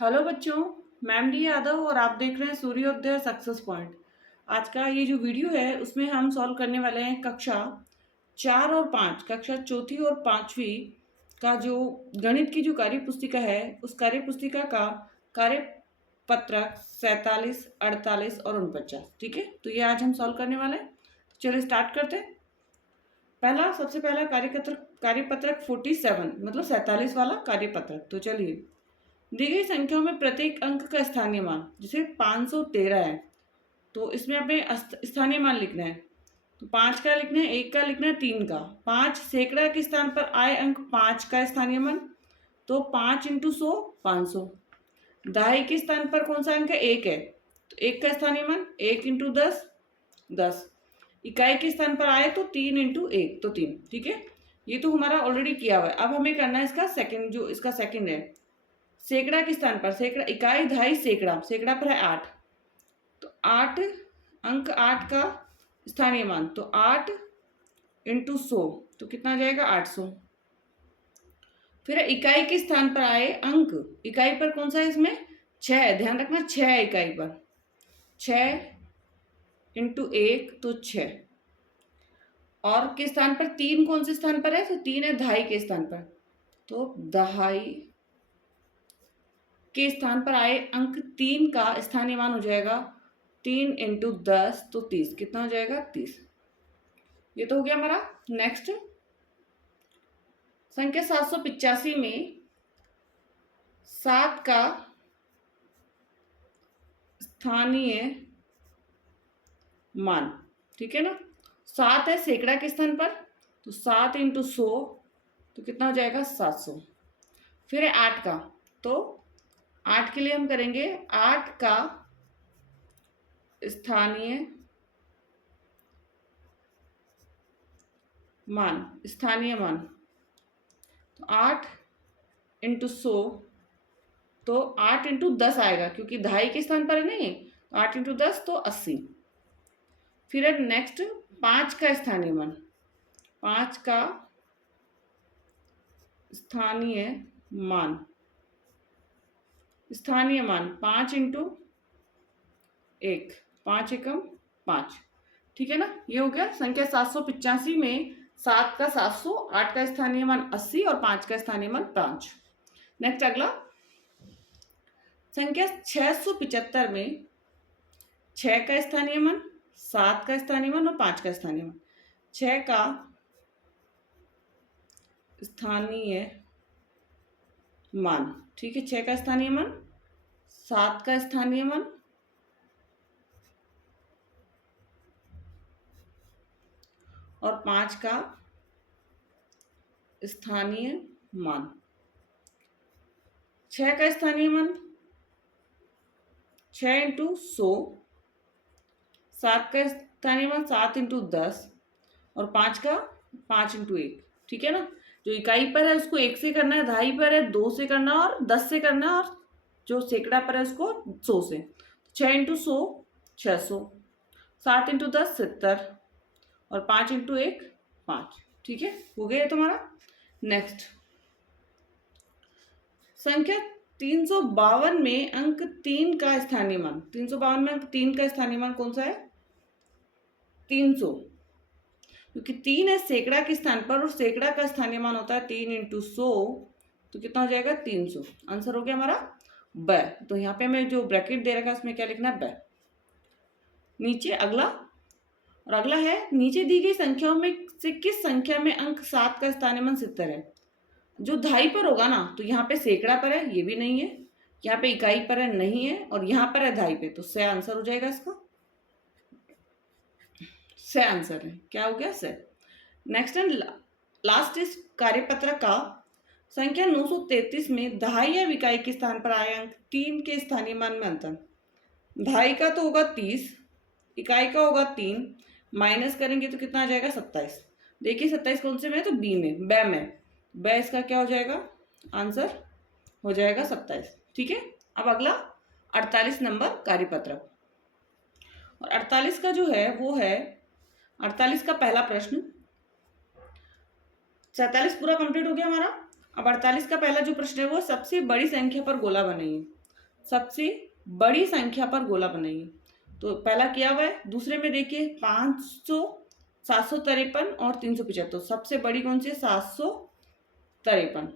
Hello बच्चों, ma'am D Yadav और आप देख रहे हैं सूर्योदय सक्सेस पॉइंट। आज का ये जो वीडियो है उसमें हम सॉल्व करने वाले हैं कक्षा 4 और 5, कक्षा चौथी और पांचवी का जो गणित की जो कार्य पुस्तिका है उस कार्य पुस्तिका का कार्य पत्रक 47, 48 और 49। ठीक है, तो ये आज हम सॉल्व करने वाले हैं। तो चलिए स्टार्ट करते हैं। सबसे पहला कार्यपत्रक 47 मतलब 47 वाला कार्यपत्रक। तो चलिए, दी गई संख्याओं में प्रत्येक अंक का स्थानीय मान, जैसे 513 है तो इसमें हमें स्थानीय मान लिखना है। तो 5 का लिखना है, 1 का लिखना है, 3 का। 5 सैकड़ा के स्थान पर आए अंक 5 का स्थानीय मान, तो 5 इंटू 100 500। दहाई के स्थान पर कौन सा अंक है? 1 है, तो 1 का स्थानीय मान 1 इंटू 10 10। इकाई के स्थान पर आए तो 3 इंटू 1 तो 3। ठीक है, ये तो हमारा ऑलरेडी किया हुआ है। अब हमें करना है इसका सेकंड, जो इसका सेकंड है सैकड़ा के स्थान पर। सैकड़ा इकाई दहाई सैकड़ा, सैकड़ा पर है 8, तो 8 अंक 8 का स्थानीय मान, तो 8 इंटू 100 तो कितना आ जाएगा? 800। फिर इकाई के स्थान पर आए अंक, इकाई पर कौन सा है इसमें? 6 है, ध्यान रखना 6 है इकाई पर। 6 इंटू 1 तो 6, और के स्थान पर 3 कौन से स्थान पर है? तो 3 है दहाई के स्थान पर, तो दहाई के स्थान पर आए अंक 3 का स्थानीय मान हो जाएगा 3 इंटू 10 तो 30। कितना हो जाएगा? 30। ये तो हो गया हमारा। नेक्स्ट संख्या 785 में 7 का स्थानीय मान, ठीक है ना। 7 है सैकड़ा के स्थान पर, तो 7 इंटू 100 तो कितना हो जाएगा? 700। फिर है 8 का, तो 8 के लिए हम करेंगे 8 का स्थानीय मान, स्थानीय मान, तो 8 इंटू 100 तो 8 इंटू 10 आएगा, क्योंकि दहाई के स्थान पर है नहीं, तो 8 इंटू 10 तो 80। फिर है नेक्स्ट 5 का स्थानीय मान, 5 का स्थानीय मान, स्थानीय मान 5 इंटू 1, 5 एकम 5। ठीक है ना, ये हो गया। संख्या 785 में 7 का 700, 8 का स्थानीय मान 80 और 5 का स्थानीय मान 5। नेक्स्ट अगला संख्या 675 में 6 का स्थानीय मान, 7 का स्थानीय मान और 5 का स्थानीय मान। 6 का स्थानीय मान, ठीक है, 6 का स्थानीय मान, 7 का स्थानीय मान और 5 का स्थानीय मान। 6 का स्थानीय मान 6 इंटू 100, 7 का स्थानीय मान 7 इंटू 10 और 5 का 5 इंटू 1। ठीक है ना, जो इकाई पर है उसको 1 से करना है, दहाई पर है 2 से करना है और 10 से करना है, और जो सैकड़ा पर है उसको 100 से। 6 इंटू 100 600, 7 इंटू 10 70 और 5 इंटू 1 5। ठीक है, हो गया तुम्हारा। नेक्स्ट संख्या 352 में अंक 3 का स्थानीय मान, 352 में अंक 3 का स्थानीय मान कौन सा है? 300, क्योंकि 3 है सैकड़ा के स्थान पर और सैकड़ा का स्थानीय मान होता है 3 इंटू 100 तो कितना हो जाएगा? 300। आंसर हो गया हमारा ब। तो यहाँ पे हमें जो ब्रैकेट दे रखा है उसमें क्या लिखना है? ब। नीचे अगला, और अगला है नीचे दी गई संख्याओं में से किस संख्या में अंक 7 का स्थानीय मान 70 है? जो दहाई पर होगा ना, तो यहाँ पे सैकड़ा पर है, ये भी नहीं है, यहाँ पे इकाई पर है, नहीं है, और यहाँ पर है दहाई पे, तो से आंसर हो जाएगा इसका। से आंसर है, क्या हो गया? से। नेक्स्ट एंड लास्ट इस कार्यपत्र का संख्या 933 में दहाई या इकाई के स्थान पर आए अंक 3 के स्थानीय मान में अंतर। दहाई का तो होगा 30, इकाई का होगा 3, माइनस करेंगे तो कितना आ जाएगा? 27। देखिए 27 कौन से में है? तो बी में, ब में। ब इसका क्या हो जाएगा? आंसर हो जाएगा 27। ठीक है, अब अगला 48 नंबर कार्यपत्रक, और 48 का जो है वो है 48 का पहला प्रश्न। 47 पूरा कंप्लीट हो गया हमारा। अब 48 का पहला जो प्रश्न है वो सबसे बड़ी संख्या पर गोला बनाइए। सबसे बड़ी संख्या पर गोला बनाइए। तो पहला किया हुआ है। दूसरे में देखिए 500, 753 और 375। सबसे बड़ी कौन सी है? 753।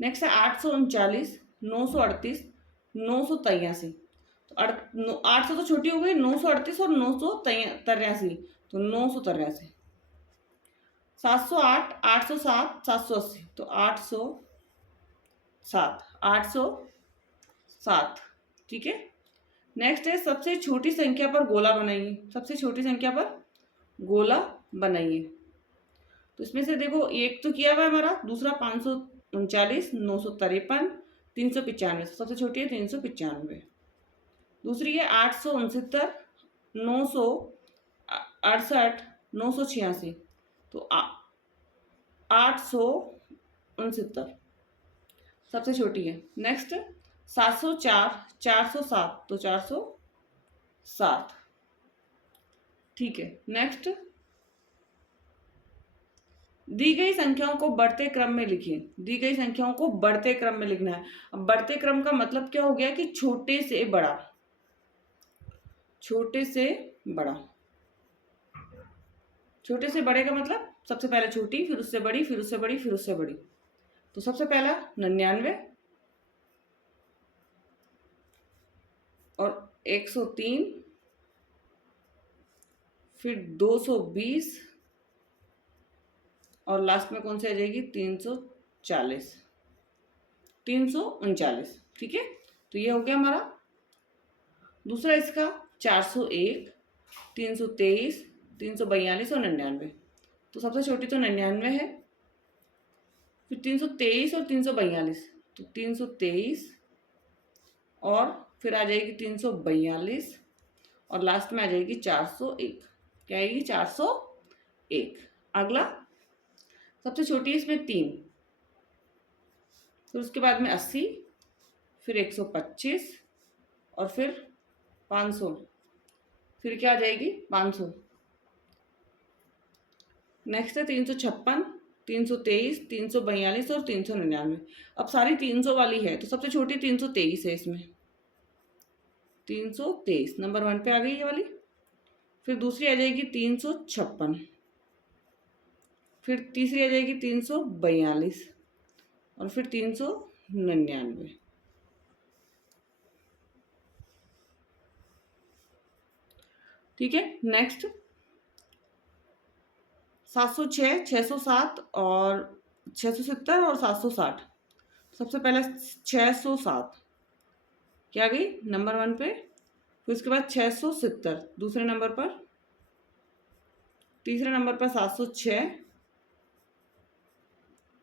नेक्स्ट है 839, 938, 983। तो 800 तो छोटी हो गई, 938 और 983, तो 983। 708, 807, 780, तो 807, 807। ठीक है। नेक्स्ट है सबसे छोटी संख्या पर गोला बनाइए। सबसे छोटी संख्या पर गोला बनाइए। तो इसमें से देखो एक तो किया हुआ है हमारा, दूसरा 539, 953, 395। सबसे छोटी है 395। दूसरी है 869, 968, 986, तो 869 सबसे छोटी है। नेक्स्ट 704, 407, तो 407। ठीक है। नेक्स्ट दी गई संख्याओं को बढ़ते क्रम में लिखिए। दी गई संख्याओं को बढ़ते क्रम में लिखना है। अब बढ़ते क्रम का मतलब क्या हो गया कि छोटे से बड़ा, छोटे से बड़ा। छोटे से बड़े का मतलब सबसे पहले छोटी, फिर उससे बड़ी, फिर उससे बड़ी, फिर उससे बड़ी। तो सबसे पहला 99 और 103, फिर 220 और लास्ट में कौन सी आ जाएगी? 340, 339। ठीक है। तो ये हो गया हमारा। दूसरा इसका 401, 323, 342 और 99। तो सबसे छोटी तो 99 है, फिर 323 और 342, तो 323 और फिर आ जाएगी 342 और लास्ट में आ जाएगी 401। क्या आएगी? 401। अगला सबसे छोटी है इसमें 3, फिर उसके बाद में 80, फिर 125 और फिर 500, फिर क्या आ जाएगी? 500। नेक्स्ट है 356, 323, 342 और 399। अब सारी 300 वाली है, तो सबसे छोटी 323 है इसमें। 323 नंबर 1 पे आ गई ये वाली। फिर दूसरी आ जाएगी 356, फिर तीसरी आ जाएगी 342 और फिर 399। ठीक है। नेक्स्ट 706, 607 और 670 और 760। सबसे पहले 607 क्या गई? नंबर 1 पे। फिर उसके बाद 670 दूसरे नंबर पर, तीसरे नंबर पर 706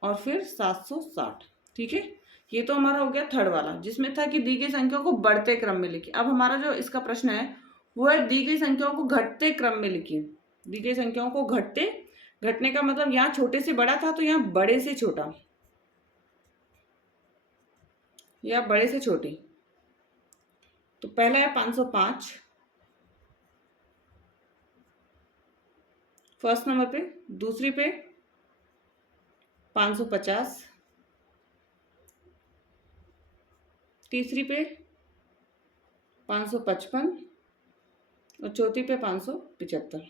और फिर 760। ठीक है। ये तो हमारा हो गया थर्ड वाला, जिसमें था कि दी गई संख्याओं को बढ़ते क्रम में लिखिए। अब हमारा जो इसका प्रश्न है वो है दी गई संख्याओं को घटते क्रम में लिखिए। दी गई संख्याओं को घटने का मतलब यहाँ छोटे से बड़ा था तो यहाँ बड़े से छोटा, या बड़े से छोटे। तो पहला है 505 फर्स्ट नंबर पे, दूसरी पे 550, तीसरी पे 555 और चौथी पे 575।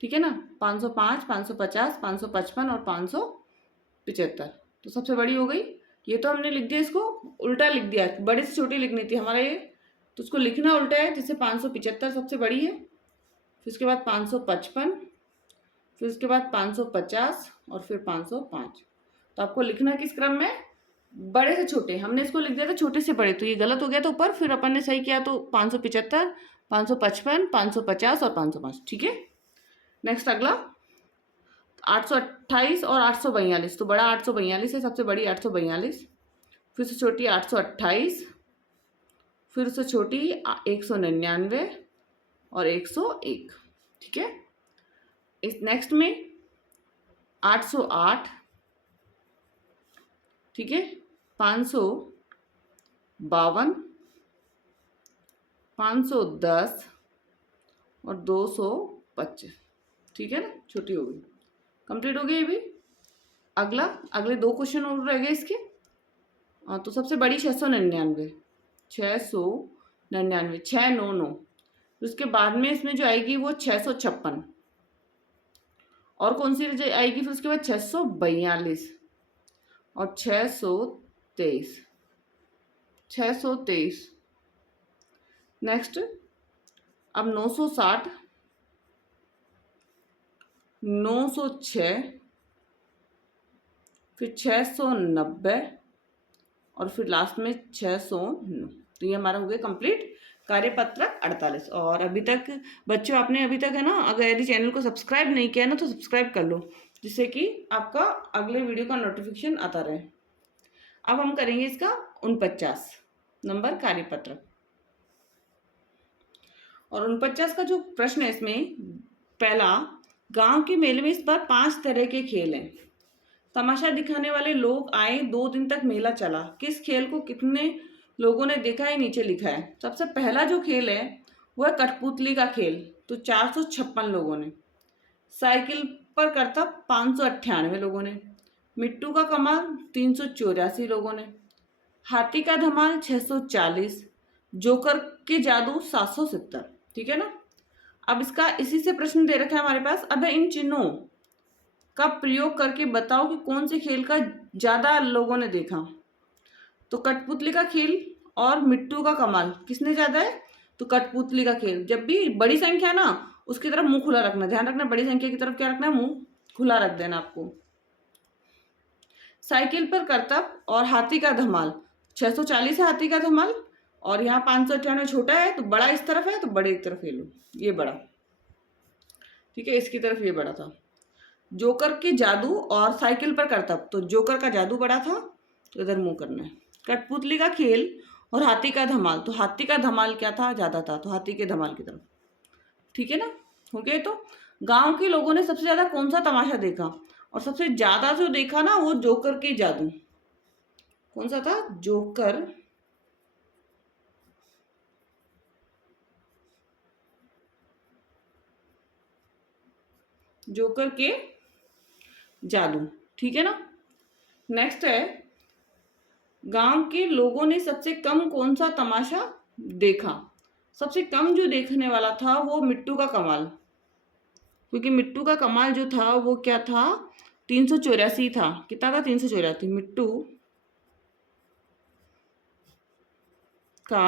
ठीक है ना। 505, 550, 555 और 575। तो सबसे बड़ी हो गई। ये तो हमने लिख दिया, इसको उल्टा लिख दिया, बड़े से छोटी लिखनी थी हमारा ये, तो उसको लिखना उल्टा है। जैसे 575 सबसे बड़ी है, फिर उसके बाद 555, फिर उसके बाद 550 और फिर 505। तो आपको लिखना किस क्रम में? बड़े से छोटे। हमने इसको लिख दिया था छोटे से बड़े, तो ये गलत हो गया था ऊपर, फिर अपन ने सही किया तो 575, 555, 550 और 505। ठीक है। नेक्स्ट अगला 828 और 842। तो बड़ा 842 है, सबसे बड़ी 842, फिर से छोटी 828, फिर से छोटी 199 और 101। ठीक है। इस नेक्स्ट में 808, ठीक है, 552, 510 और 225। ठीक है ना। छोटी हो गई, कंप्लीट हो गई ये भी। अगला, अगले 2 क्वेश्चन और रह गए इसके। तो सबसे बड़ी 699, 699, 699। उसके बाद में इसमें जो आएगी वो 656, और कौन सी आएगी फिर उसके बाद 642 और 623, 623। नेक्स्ट अब 960, 906, फिर 690 और फिर लास्ट में 609। तो ये हमारा हो गया कंप्लीट कार्यपत्रक 48। और अभी तक बच्चों आपने अभी तक है ना, अगर यदि चैनल को सब्सक्राइब नहीं किया ना तो सब्सक्राइब कर लो, जिससे कि आपका अगले वीडियो का नोटिफिकेशन आता रहे। अब हम करेंगे इसका 49 नंबर कार्यपत्रक। और 49 का जो प्रश्न है इसमें पहला, गांव के मेले में इस बार 5 तरह के खेल हैं। तमाशा दिखाने वाले लोग आए, 2 दिन तक मेला चला। किस खेल को कितने लोगों ने देखा है, नीचे लिखा है। सबसे पहला जो खेल है वह कठपुतली का खेल, तो 456 लोगों ने। साइकिल पर करतब 598 लोगों ने। मिट्टू का कमाल 384 लोगों ने। हाथी का धमाल 640। जोकर के जादू 770। ठीक है ना। अब इसका इसी से प्रश्न दे रखा है हमारे पास। अब इन चिन्हों का प्रयोग करके बताओ कि कौन से खेल का ज्यादा लोगों ने देखा। तो कठपुतली का खेल और मिट्टू का कमाल किसने ज्यादा है, तो कठपुतली का खेल। जब भी बड़ी संख्या ना उसकी तरफ मुंह खुला रखना, ध्यान रखना, बड़ी संख्या की तरफ क्या रखना है, मुंह खुला रख देना आपको। साइकिल पर करतब और हाथी का धमाल 640 है हाथी का धमाल, और यहाँ 598 छोटा है, तो बड़ा इस तरफ है, तो बड़े एक तरफ ले लो, ये बड़ा। ठीक है, इसकी तरफ ये बड़ा था। जोकर के जादू और साइकिल पर करतब, तो जोकर का जादू बड़ा था, तो इधर मुंह करना है। कठपुतली का खेल और हाथी का धमाल, तो हाथी का धमाल क्या था, ज्यादा था, तो हाथी के धमाल की तरफ। ठीक है ना, हो गया। तो गांव के लोगों ने सबसे ज्यादा कौन सा तमाशा देखा, और सबसे ज्यादा जो देखा ना वो जोकर के जादू। कौन सा था, जोकर जोकर के जादू। ठीक है ना। नेक्स्ट है, गांव के लोगों ने सबसे कम कौन सा तमाशा देखा। सबसे कम जो देखने वाला था वो मिट्टू का कमाल, क्योंकि मिट्टू का कमाल जो था वो क्या था, 384 था। कितना था, 384। मिट्टू का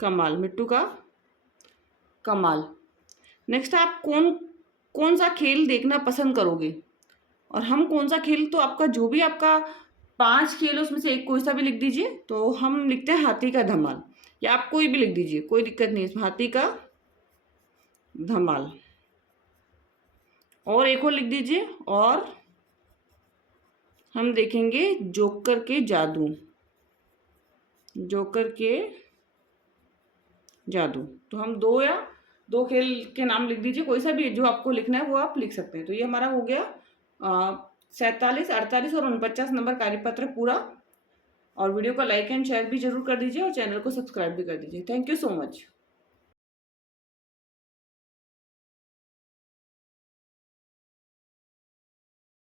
कमाल, मिट्टू का कमाल। नेक्स्ट, आप कौन कौन सा खेल देखना पसंद करोगे, और हम कौन सा खेल, तो आपका जो भी आपका 5 खेल है उसमें से एक कोई सा भी लिख दीजिए। तो हम लिखते हैं हाथी का धमाल, या आप कोई भी लिख दीजिए, कोई दिक्कत नहीं है इसमें, हाथी का धमाल। और एक और लिख दीजिए, और हम देखेंगे जोकर के जादू, जोकर के जादू। तो हम दो खेल के नाम लिख दीजिए, कोई सा भी जो आपको लिखना है वो आप लिख सकते हैं। तो ये हमारा हो गया 47, 48 और 49 नंबर कार्यपत्र पूरा। और वीडियो को लाइक एंड शेयर भी जरूर कर दीजिए, और चैनल को सब्सक्राइब भी कर दीजिए। Thank you so much.